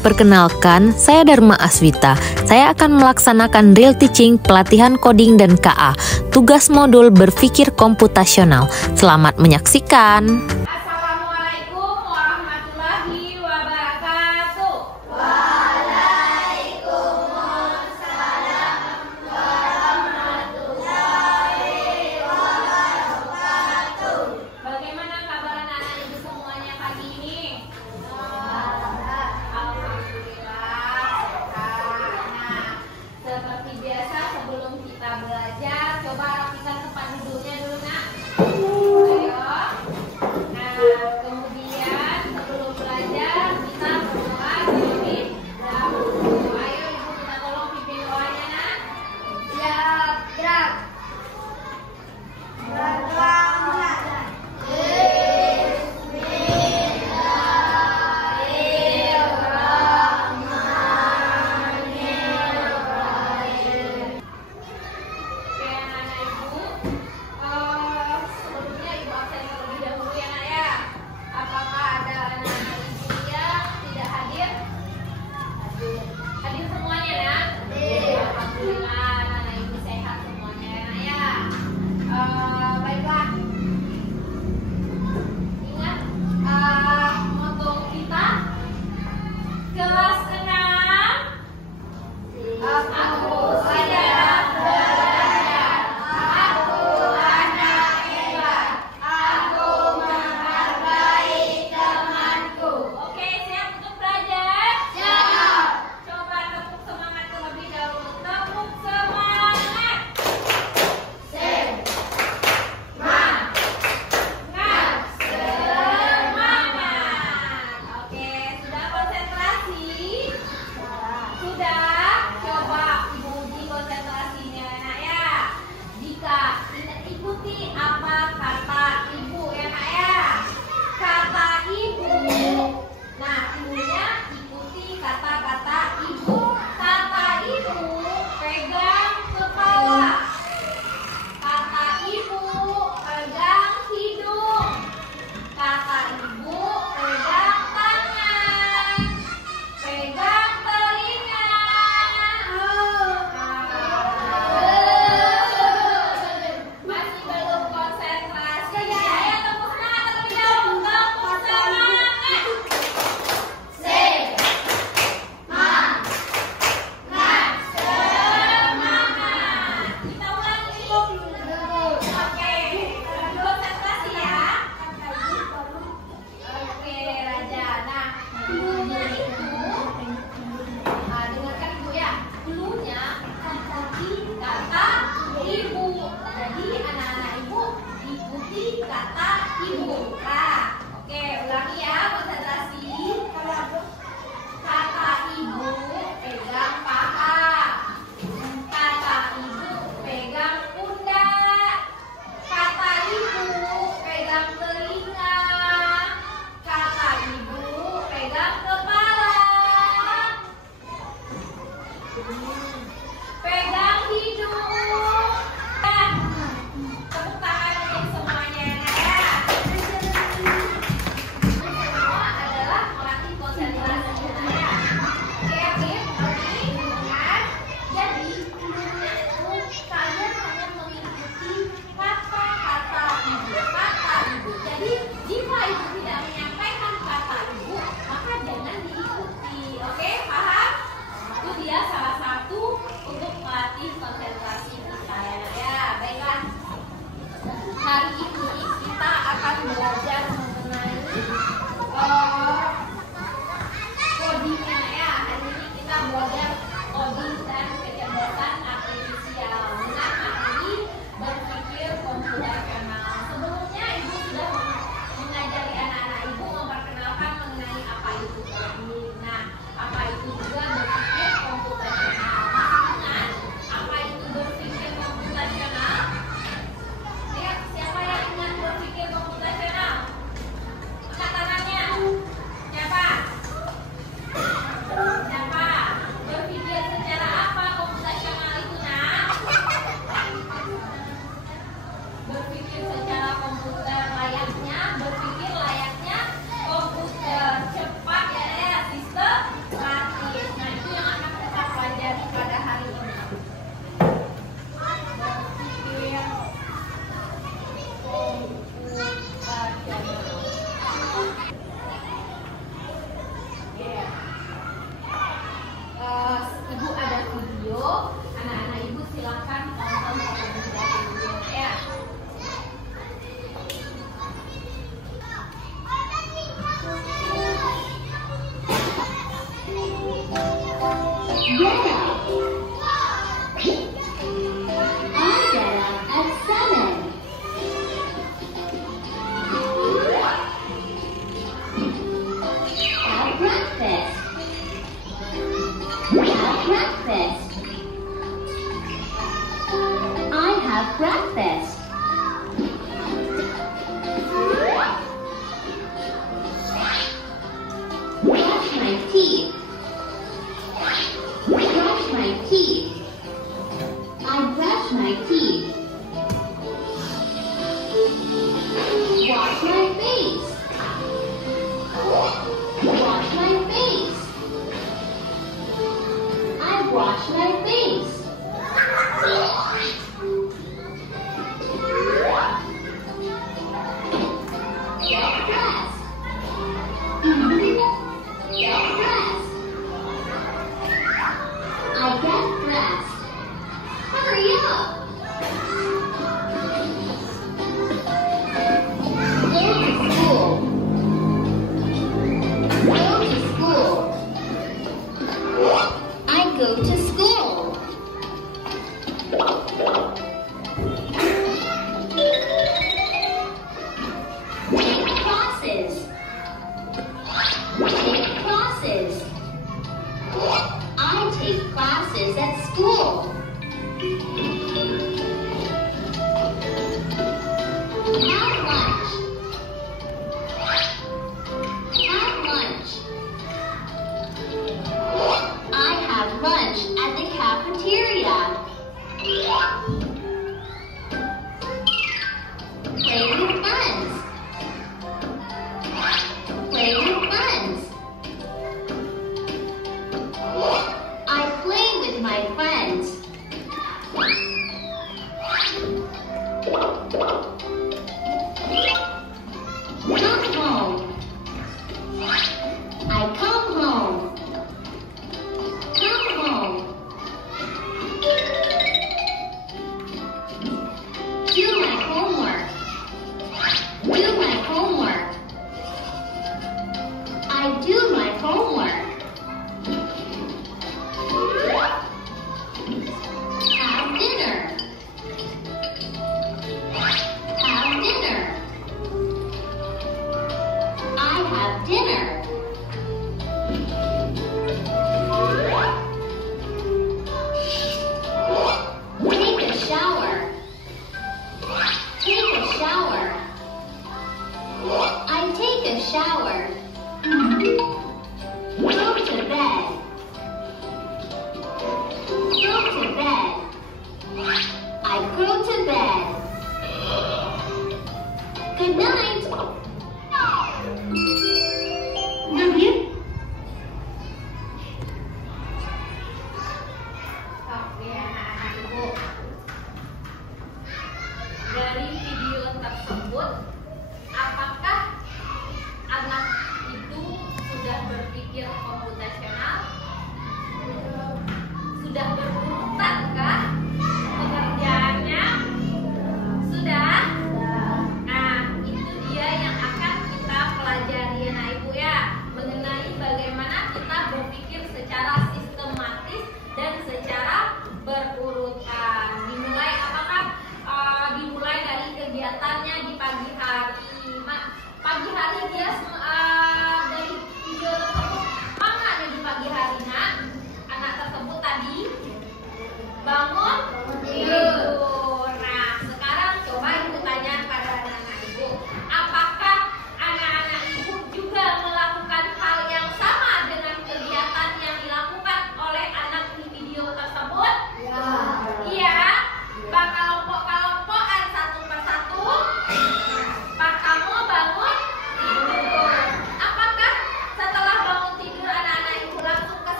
Perkenalkan, saya Dharma Aswita. Saya akan melaksanakan real teaching, pelatihan coding dan KA, tugas modul berpikir komputasional. Selamat menyaksikan. Assalamualaikum warahmatullahi wabarakatuh. Bagaimana kabar anak-anak ibu semuanya pagi ini? Alhamdulillah sehat. Nah, seperti biasa sebelum kita belajar, coba rapikan tempat duduknya dulu nak. Ayo. Nah, Get up. I get up at 7. Have breakfast. Have breakfast. I have breakfast. Brush my teeth. Brush my teeth. I brush my teeth. Wash my face. Wash my face. I wash my face. Get dressed. Get dressed. I get dressed. Hurry up. Go to school. Go to school. I go to school. Take classes. Take classes. I take classes at school. Have lunch. Have lunch. I have lunch at the cafeteria. Play with friends. Play with friends. I play with my friends. Come home. I come home. Come home. Do my homework. Do my homework. I do my homework. Have dinner. Have dinner. I have dinner. Take a shower. Take a shower. I take a shower. Go to bed. Go to bed. I go to bed. Good night. Oke, anak-anak ibu. Dari video tersebut, apakah anak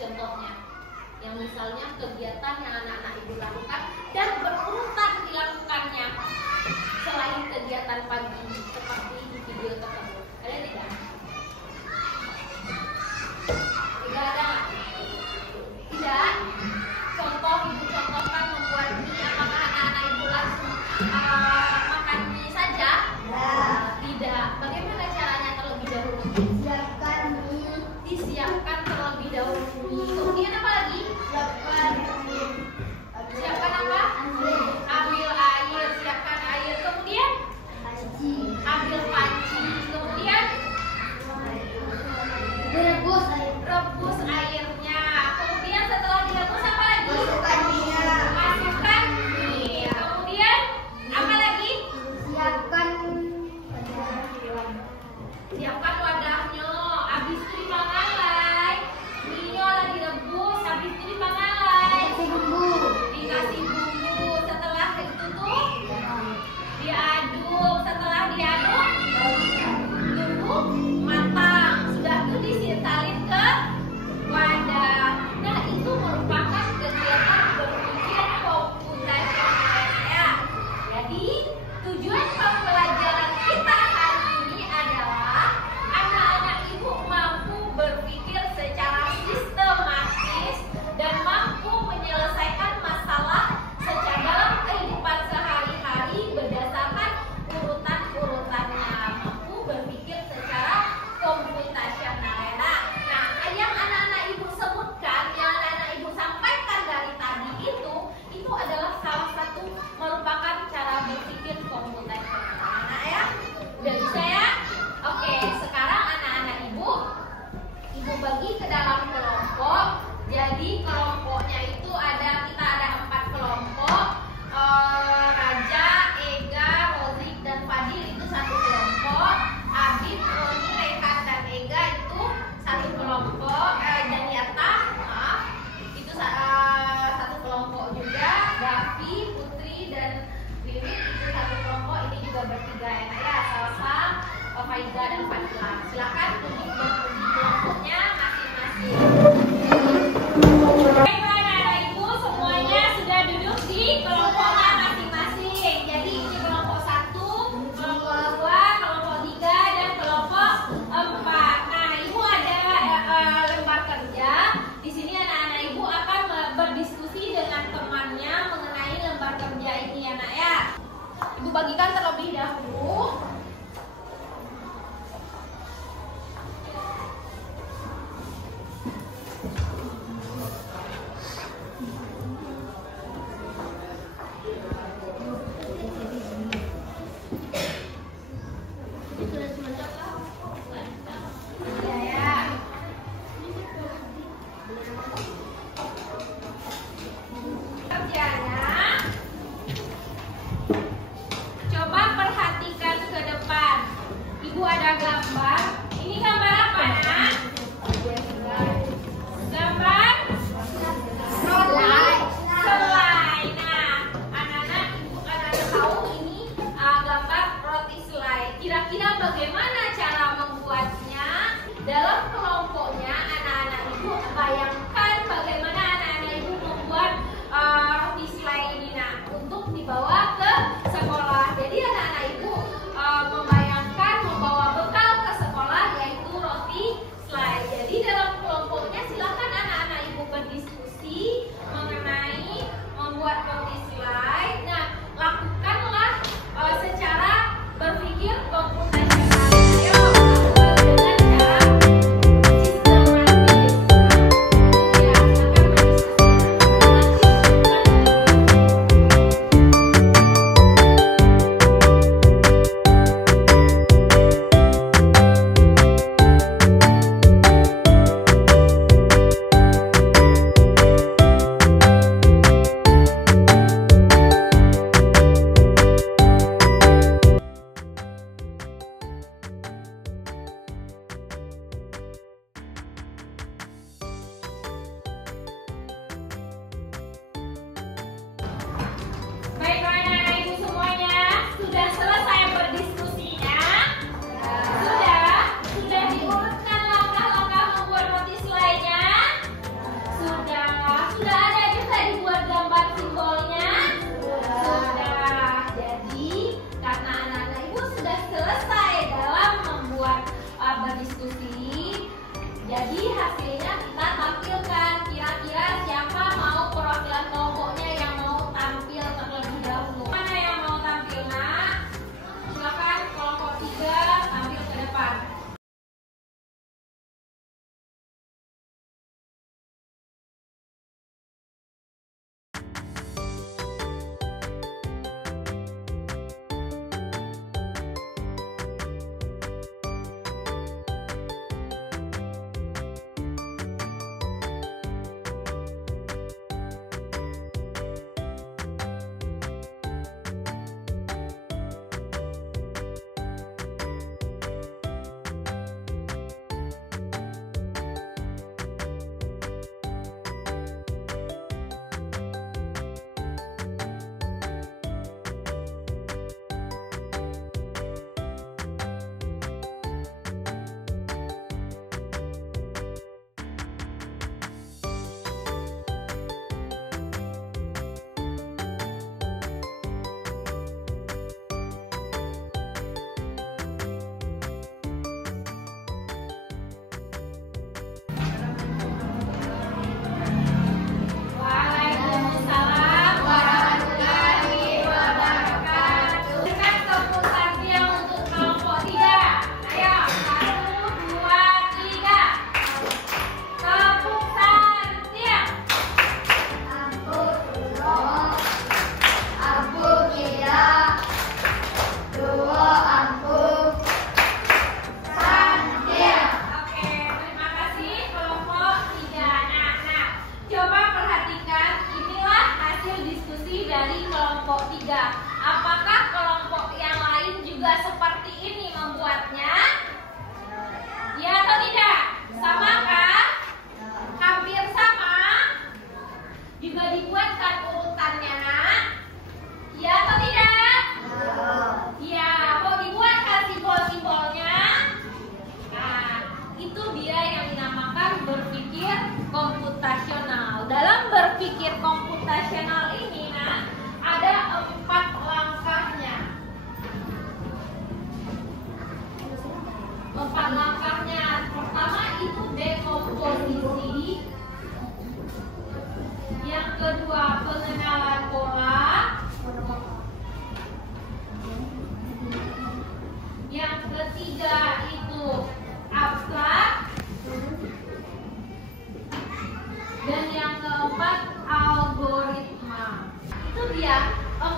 contohnya. Yang misalnya kegiatan yang anak-anak ibu lakukan dan berurutan dilakukannya selain kegiatan pagi seperti di video tersebut. Ada tidak? Tidak ada? Tidak? Contoh ibu contohkan membuat mie. Apakah anak-anak ibu langsung makan mie saja? Tidak. Bagaimana caranya terlebih dahulu? Siapkan mie. Disiapkan terlebih dahulu mie. Kemudian apa lagi? Siapkan apa? Ambil air. Siapkan air. Kemudian ambil panci. Kemudian rebus airnya. Kemudian setelah direbus apa lagi? Masukkan mie. Kemudian apa lagi? Siapkan wadahnya. Habis itu dipangalai. Mie lah direbus. Habis itu dipangalai. Dikasih bumbu. Setelah itu tuh diaduk. Setelah diaduk tunggu matang. Sudah itu disalin ke wadah. Nah, itu merupakan kegiatan berpikir komputasional ya. Jadi tujuan pembelajaran kita hari ini adalah anak-anak ibu mampu berpikir secara sistematis dan mampu menyelesaikan masalah secara dalam kehidupan sehari-hari berdasarkan urutan-urutannya. Mampu berpikir secara komputasional ya. Nah, yang anak-anak ibu sebutkan, yang anak-anak ibu sampaikan dari tadi itu adalah salah satu merupakan cara berpikir komputasional. Nah ya, udah bisa ya? Oke, sekarang anak-anak ibu bagi ke dalam kelompok. Jadi kelompoknya itu kita ada 4 kelompok. Raja, Ega, Rodrik, dan Fadil itu satu kelompok. Abid, Roni, Rehan, dan Ega itu satu kelompok. Dan Yata, itu satu kelompok juga. Davi, Putri, dan Wiwit itu satu kelompok. Ini juga bertiga ya, Salsa, Faiza, dan Fadila. Silakan tunjuk kelompoknya masing-masing. Baik, anak-anak ibu semuanya sudah duduk di kelompoknya masing-masing. Jadi ini kelompok 1, kelompok 2, kelompok 3, dan kelompok 4. Nah, ibu ada lembar kerja. Di sini anak-anak ibu akan berdiskusi dengan temannya mengenai lembar kerja ini ya, Nak ya. Ibu bagikan terlebih dahulu. Kerjanya coba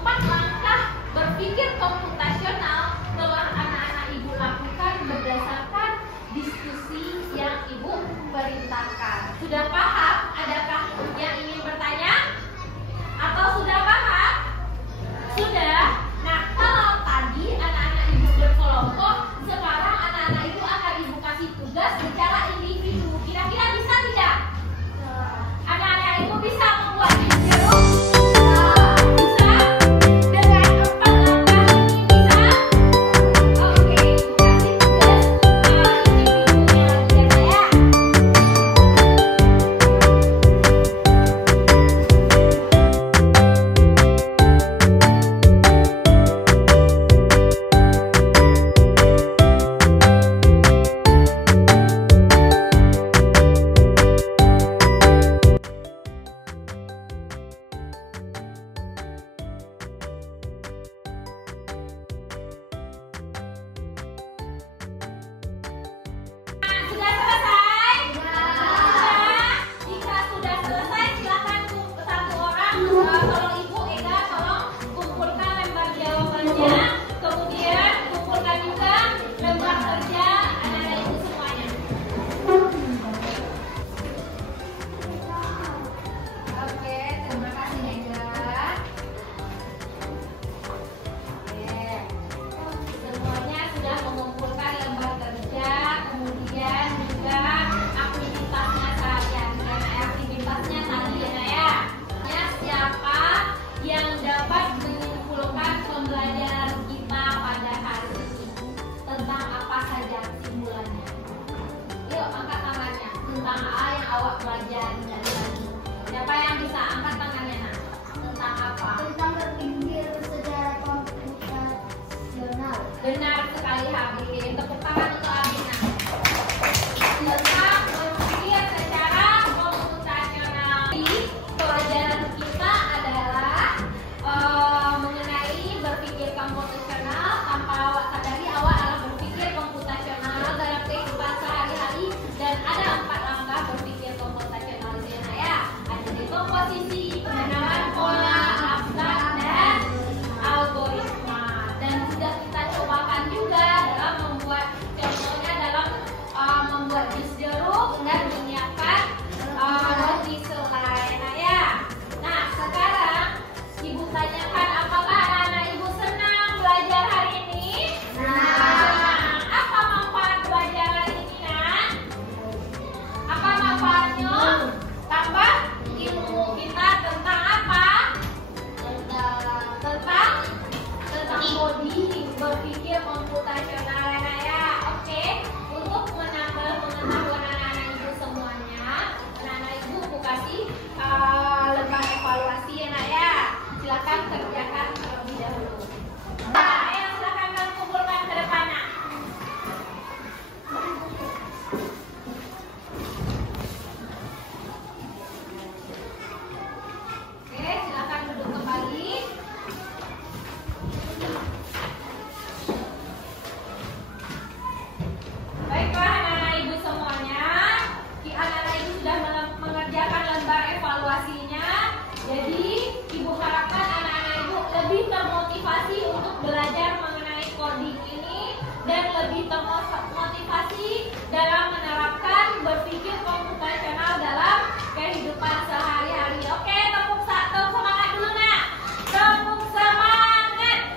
4 langkah berpikir komputasional telah anak-anak ibu lakukan berdasarkan diskusi yang ibu perintahkan. Sudah paham? Adakah yang ingin bertanya? Atau sudah paham? Sudah? Nah, kalau tadi anak-anak ibu berkelompok, sekarang anak-anak ibu akan ibu kasih tugas secara individu. Kira-kira bisa tidak? Anak-anak ibu bisa membuat video? Bisa? Dengan 4 langkah ini bisa? Oke, ibu kasih tugas individunya ya. Sudah selesai? Sudah. Jika sudah selesai, silakan satu orang, tolong Ibu Ega, tolong kumpulkan lembar jawabannya. Kemudian kumpulkan juga lembar kerja anak-anak Ibu semuanya. Oke, terima kasih Ega. Oke. Semuanya sudah mengumpulkan lembar kerja, kemudian juga aktivitasnya sehari-hari. Aktivitasnya tadi ya. Siapa yang dapat menyimpulkan pembelajaran kita pada hari ini? Tentang apa saja simpulannya? Yuk, angkat tangannya. Tentang apa yang awak pelajari dari tadi? Siapa yang bisa angkat tangannya, Nak? Tentang apa? Tentang berpikir secara komputasional. Benar sekali Habib. Tepuk tangan untuk Habib. Tentang berpikir secara komputasional. Pelajaran kita adalah mengenai berpikir komputasional. Tanpa awak sadari, awak adalah berpikir komputasional dalam kehidupan sehari-hari. Dan ada 4 langkah berpikir komputasional di sana ya. Ada dekomposisi, pengenalan pola, abstrak, dan algoritma. Dan sudah kita cobakan juga dalam membuat contohnya dalam membuat bis jeruk dan menyiapkan roti selai. Nah ya. Nah sekarang Ibu tanyakan, apakah anak-anak Ibu senang belajar hari ini? Senang. Apa manfaat belajar hari ini, Nak? Apa manfaatnya? Tambah ilmu kita tentang apa? Tentang coding, berpikir komputasional ya. Oke, untuk menambah pengetahuan anak-anak Ibu semuanya, anak-anak Ibu aku kasih lembar evaluasi ya, Nak ya. Silakan kerjakan terlebih dahulu. Nah, ayo silakan kalian kumpulkan ke depan, Nak. Oke, silakan duduk kembali. Baiklah anak-anak Ibu semuanya, anak-anak Ibu sudah mengerjakan lembar evaluasinya. Jadi Ibu harapkan anak-anak Ibu lebih termotivasi untuk belajar mengenai coding ini dan lebih termotivasi dalam menerapkan berpikir komputasional dalam kehidupan sehari-hari. Oke, tepuk semangat dulu, Nak. Tepuk semangat.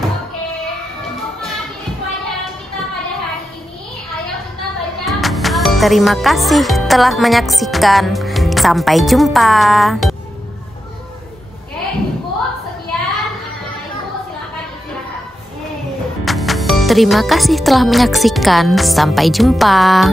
Oke, untuk mengakhiri pelajaran kita pada hari ini, ayo kita baca. Terima kasih telah menyaksikan. Sampai jumpa. Oke, cukup. Sekian. Ibu silakan istirahat. Terima kasih telah menyaksikan. Sampai jumpa.